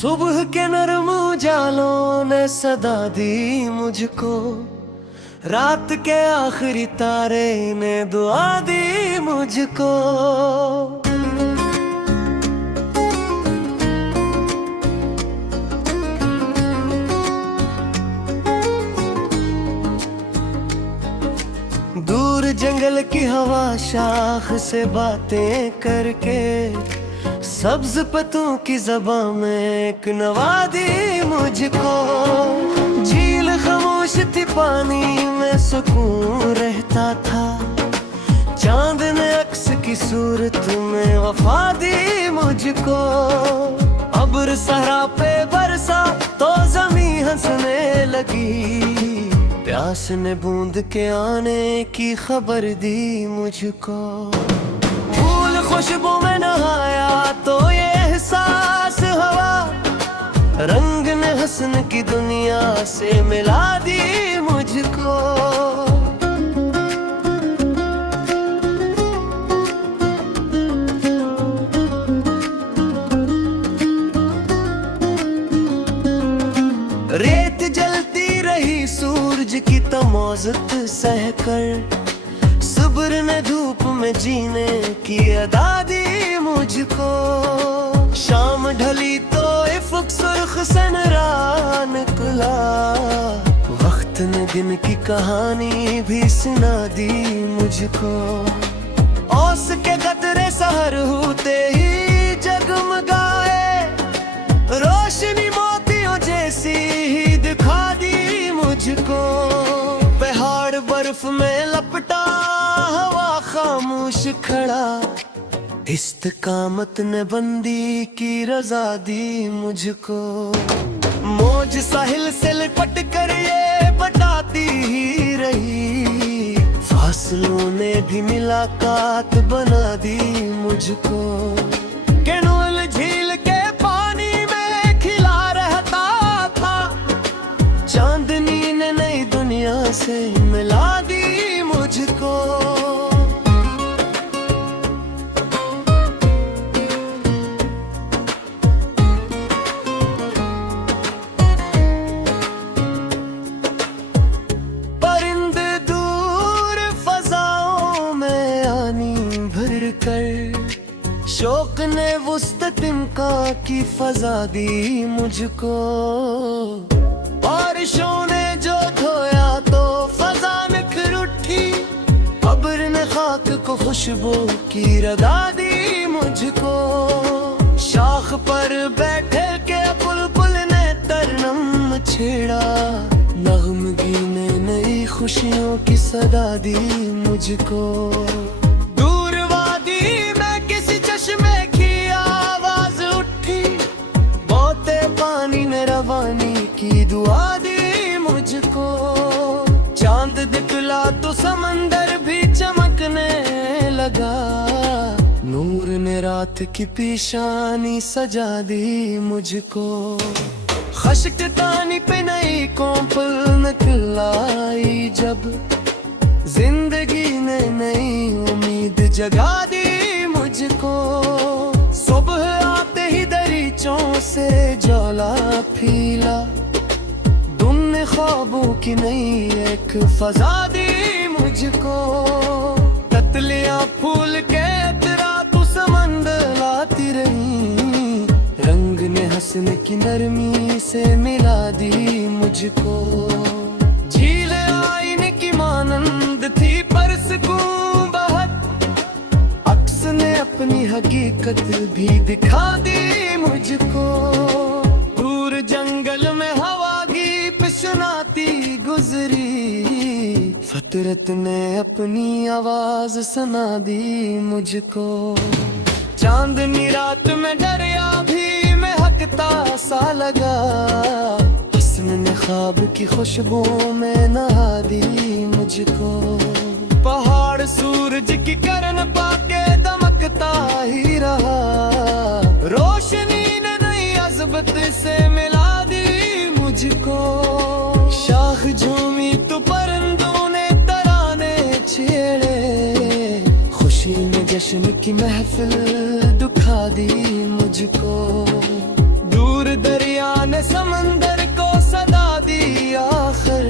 सुबह के नरम उजालों ने सदा दी मुझको, रात के आखिरी तारे ने दुआ दी मुझको। दूर जंगल की हवा शाख से बातें करके, सब्ज पत्तों की ज़बां में एक नवा दी मुझको। झील खामोश थी, पानी में सुकून रहता था, चांद ने अक्स की सूरत में वफा दी मुझको। अब्र सहरा पे बरसा तो ज़मीं हंसने लगी, प्यास ने बूंद के आने की खबर दी मुझको। फूल खुशबू में नहाया तो ये एहसास हवा, रंग ने हसन की दुनिया से मिला दी मुझको। रेत जलती रही सूरज की तमौजत सहकर, सब्र ने धूप में जीने की अदा दी मुझको। शाम ढली तो इफ़्क़ सुर्ख सनरा निकला, वक्त ने दिन की कहानी भी सुना दी मुझको। ओस के कतरे सहर होते ही जगमगाए, रोशनी मोतियों जैसी ही दिखा दी मुझको। पहाड़ बर्फ में लपटा, हवा खामोश खड़ा, इस्तकामत ने बंदी की रजा दी मुझको। मौज साहिल से लिपट कर ये बताती ही रही, फासलों ने भी मुलाकात बना दी मुझको। कैनोल झील के पानी में खिला रहता था, चांदनी ने नई दुनिया से मिला दी मुझको। परिंदे दूर फजाओं में आनी भर कर, शौक ने वुसअत तिनका की फजा दी मुझको। बारिशों ने जो धोया तो फजा निखर उठी, अब्र ने खाक को खुशबू की रदा दी मुझको। शाख पर बैठे के बुलबुल ने तरनम छेड़ा, नगमगी ने नई खुशियों की सदा दी मुझको। दूर वादी में किसी चश्मे की आवाज उठी, बहते पानी ने रवानी की दुआ दी मुझको। चांद दिखला तो समंदर भी चमकने लगा, नूर ने रात की पेशानी सजा दी मुझको। खश्क तानी पे नई कोंपल निकलाई जब, जिंदगी ने नई उम्मीद जगा दी मुझको। सुबह आते ही दरीचों से ज्वाला फीला, तुमने ख्वाबों की नई एक फजा दी मुझको। ततलियां फूल के इतरा तू समंदर लाती रही, रंग ने हसन की नरमी से मिला दी मुझको। झील आईने की मानंद थी पर सुकून बहुत, अक्स ने अपनी हकीकत भी दिखा दी मुझको। दूर जंगल में हवा गीत सुनाती गुजरी, फितरत ने अपनी आवाज सुना दी मुझको। चांदनी रात में दरिया भी महकता सा लगा, हसन ने ख्वाब की खुशबू में नहा दी मुझको। पहाड़ सूरज की किरण पाके दमकता ही रहा, रोशनी ने नई अज़बत से मिला दी मुझको। शाख झूमी तो परिंदों ने तराने छेड़े, खुशी ने जश्न की महफिल दुखा दी मुझको। दूर समंदर को सदा दी आखिर,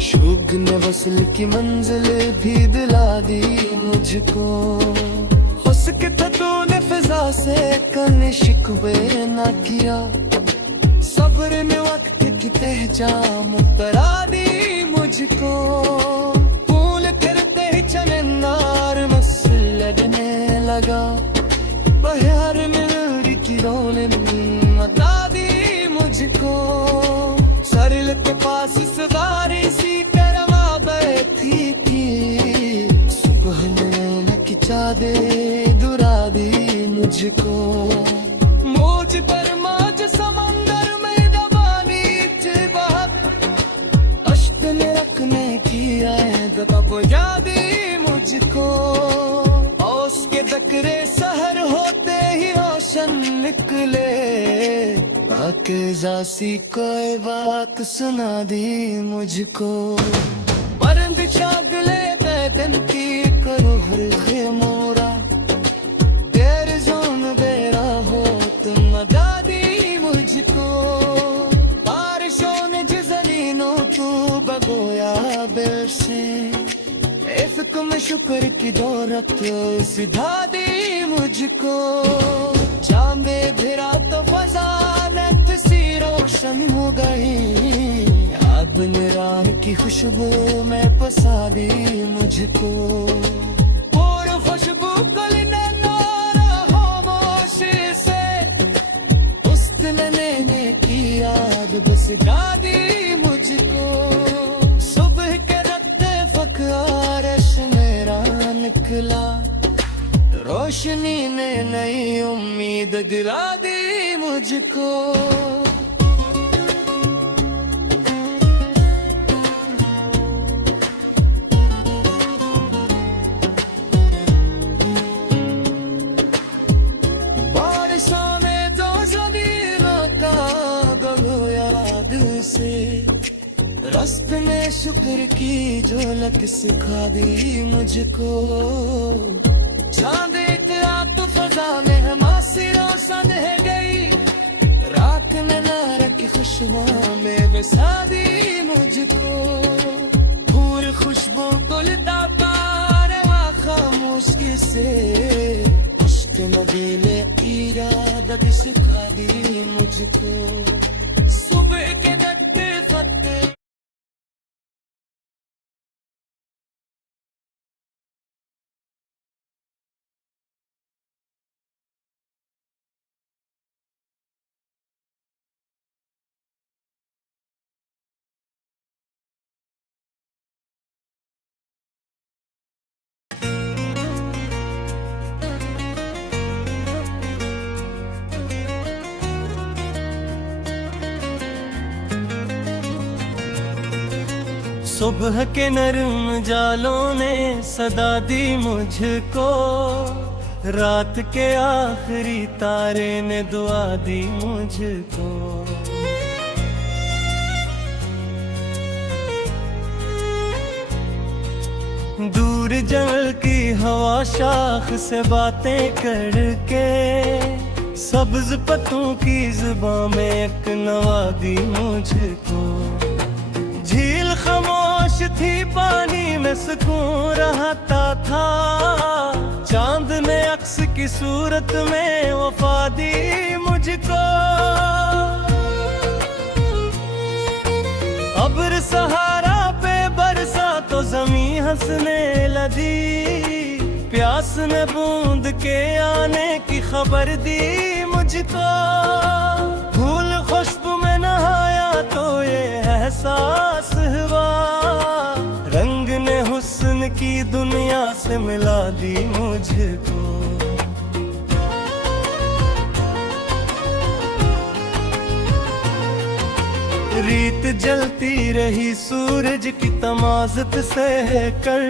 शुग ने वसल की मंजिल भी दिला दी मुझको। हुस्न था तूने फिजा से कने शिकवे ना किया, सब्र ने वक्त की तहजाम तरा दी मुझको। फूल करते ही चमनदार मस्त लड़ने लगा, बहार मिल की रौनक बता दी मुझको। सरल के पास सवारी सी करवा बैठी थी, सुबह ने खिंचा दे दुरा दी मुझको। मुझ पर मौज समंदर में दबानी बहुत, अश्क में रखने की आए दबा बुझा दी मुझको। और उसके दकरे सहर होते ही रोशन निकले, जासी कोई बात सुना दी मुझको। परंद चागले बैदन की करो हर मोरा, तेरे जोन बेरा हो तुम मदा दी मुझको। बारिशों ने जमीनों तू बगोया दिल से, इफ्क में शुक्र की दौलत सिधा दी मुझको। चांदे भिरा तो फजानत सी रोशन हो गई, आग निरार की खुशबू में पसा दी मुझको। और खुशबू कल ने नारा खामोशी से, उस दिन ने की याद बस गा दी मुझको। सुबह के रखते फख्यारश मेरा निकला, रोशनी ने नई उम्मीद दिला दी मुझको। बारिशों में जो ज़मीनों का गलो याद से, रस्त ने शुक्र की झलक सिखा दी मुझको। चांद रात फजा में हमासी रोशन है गई, रात में नार की खुशबू में बसा दी मुझको। फूल खुशबू कुलता पार खामोशी से, उश्क नदी ने इरादत सिखा दी मुझको। सुबह के दत्ते फत्ते सुबह के नरम जालों ने सदा दी मुझको, रात के आखिरी तारे ने दुआ दी मुझको। दूर जंगल की हवा शाख से बातें करके, सब्ज पत्तों की जुबां में एक नवा दी मुझको। झील खामोश थी पानी में सुकून रहता था, चांद ने अक्स की सूरत में वफा दी मुझको। अब्र सहारा पे बरसा तो जमीन हंसने लगी, प्यास ने बूंद के आने की खबर दी मुझको। फूल खुशबू में नहाया तो ये एहसास हुआ, रंग ने हुस्न की दुनिया से मिला दी मुझको। रीत जलती रही सूरज की तमाज़त से कर,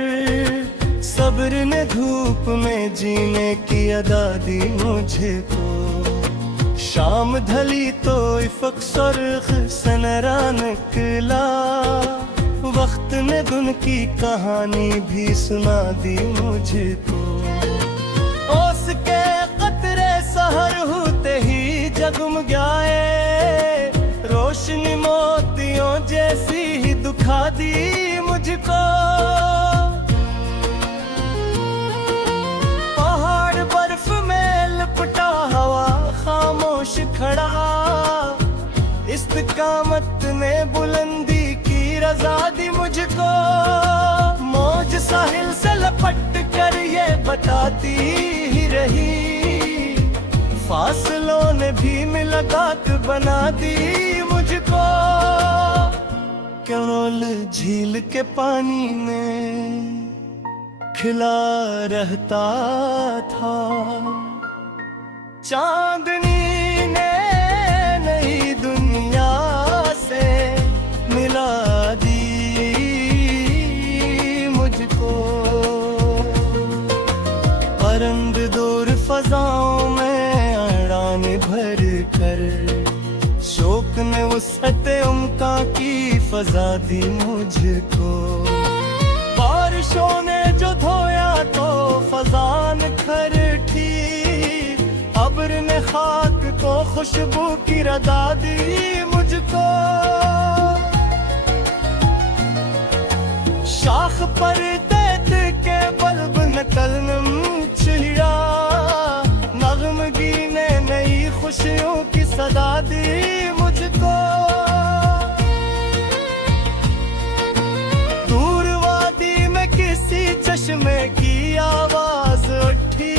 सब्र ने धूप में जीने की अदा दी मुझको। शाम ढली तो इफ़क़ सुर्ख़ सनरा निकला, वक्त ने गुन की कहानी भी सुना दी मुझको। ओस के कतरे सहर होते ही जगमगाए, सिखा दी मुझको। पहाड़ बर्फ में लिपटा, हवा खामोश खड़ा, इस्तिकामत ने बुलंदी की रजा दी मुझको। मौज साहिल से लपट कर ये बताती ही रही, फासलों ने भी मुलाकात बना दी मुझको। केवल झील के पानी में खिला रहता था, चांदनी ने नई दुनिया से मिला दी मुझको। परंद दूर फजाओं में अड़ान भर कर, शोक ने वसअत उमका की फजा दी मुझको। बारिशों ने जो धोया तो फजान खर थी, अब्र ने खाक को खुशबू की रदा दी मुझको। शाख पर तैत के बल्ब न तलनम छिड़ा, नगमगी ने नई खुशियों की सदा दी मुझको। दूर वादी में किसी चश्मे की आवाज उठी,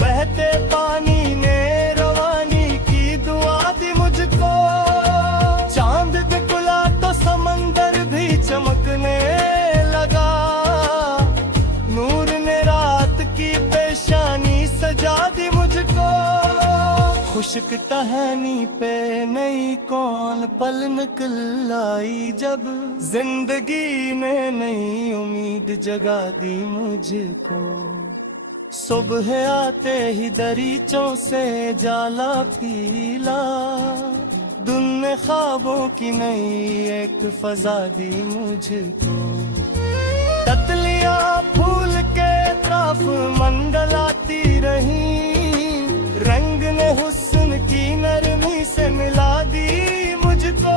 बहते पानी ने रवानी की दुआ दी मुझको। चांद निकला तो समंदर भी चमकने लगा, नूर ने रात की पेशानी सजा दी मुझको। खुश्क टहनी पे नई कौन पल निकल आई, जब जिंदगी ने नई उम्मीद जगा दी मुझको। सुबह आते ही दरीचों से जाला फीला, दुन ने ख्वाबों की नई एक फजा दी मुझको। तितलियां फूल के तरफ मंडलाती रही, रंग ने हुस्न की नरमी से मिला दी मुझको।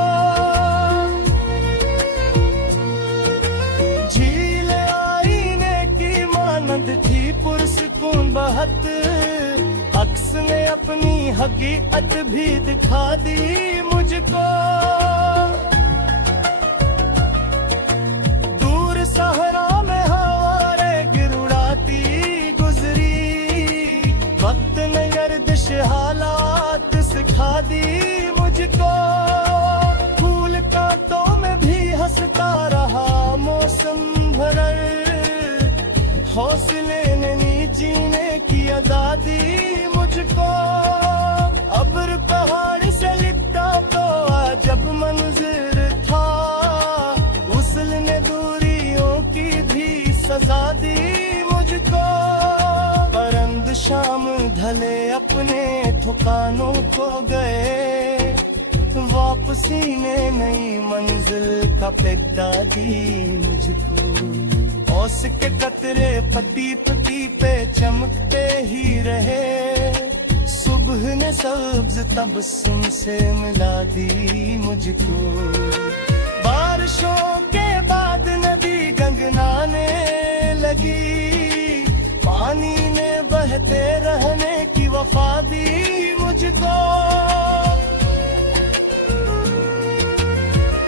झील आईने की मानद थी पुरसकून बहत, अक्स ने अपनी हकीकत भी दिखा दी मुझको। दूर सहरा में हवारे गिरुड़ाती गुजरी, वक्त ने गर्दिश हालात सिखा दी मुझको। फूल कांटों में भी हंसता रहा मौसम भर, हौसले ने नी जीने की अदा दी मुझको। अब्र पहाड़ से लिपटा तो अजब मंजर था, उसल ने दूरियों की भी सजा दी मुझको। परंद शाम ढले अपने ठिकानों को गए, वापसी ने नई मंजिल का पेड़ा दी मुझको। औस के कतरे पति पति पे चमकते ही रहे, सुबह ने सब्ज तबस्सुम से मिला दी मुझको। बारिशों के बाद नदी गंगनाने लगी, पानी ने बहते रहने की वफा दी मुझको।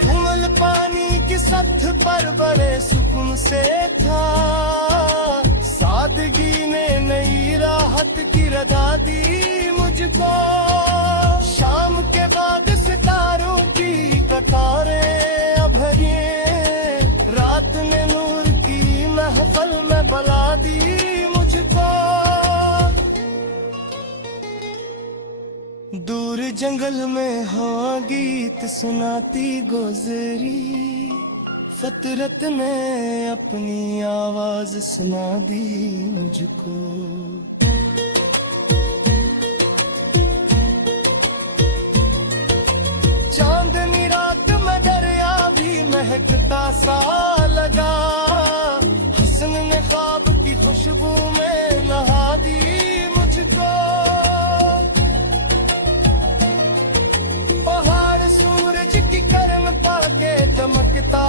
उमल पानी की सत्थ पर बड़े सुकून से था, सादगी ने नई राहत की रदा दी मुझको। शाम के बाद सितारों की कतारें अभरिए, रात ने नूर की महफल में बला दी मुझको। दूर जंगल में हाँ गीत सुनाती गुजरी, फितरत ने अपनी आवाज सुना दी मुझको। चांदनी रात में दरिया भी महकता सा लगा, हसन ने ख्वाब की खुशबू में नहा दी मुझको। पहाड़ सूरज की किरण पाके चमकता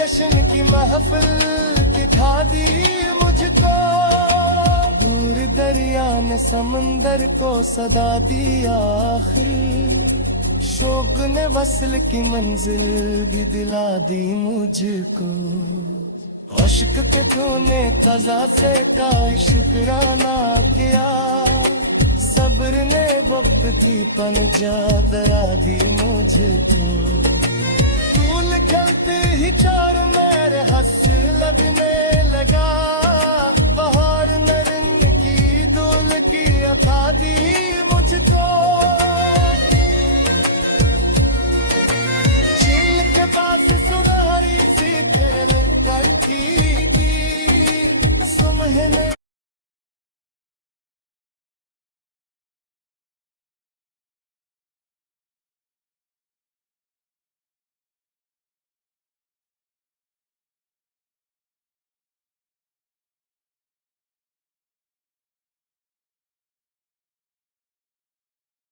जश्न की महफिल दिखा दी मुझको, दूर दरिया ने समंदर को सदा दी आखिर, शौक ने वसल की मंजिल भी दिला दी मुझको। अश्क के तूने कज़ा से का शुक्राना किया, सब्र ने वक्त की पंजा दया दी मुझको। तू निकलते ही चार मैं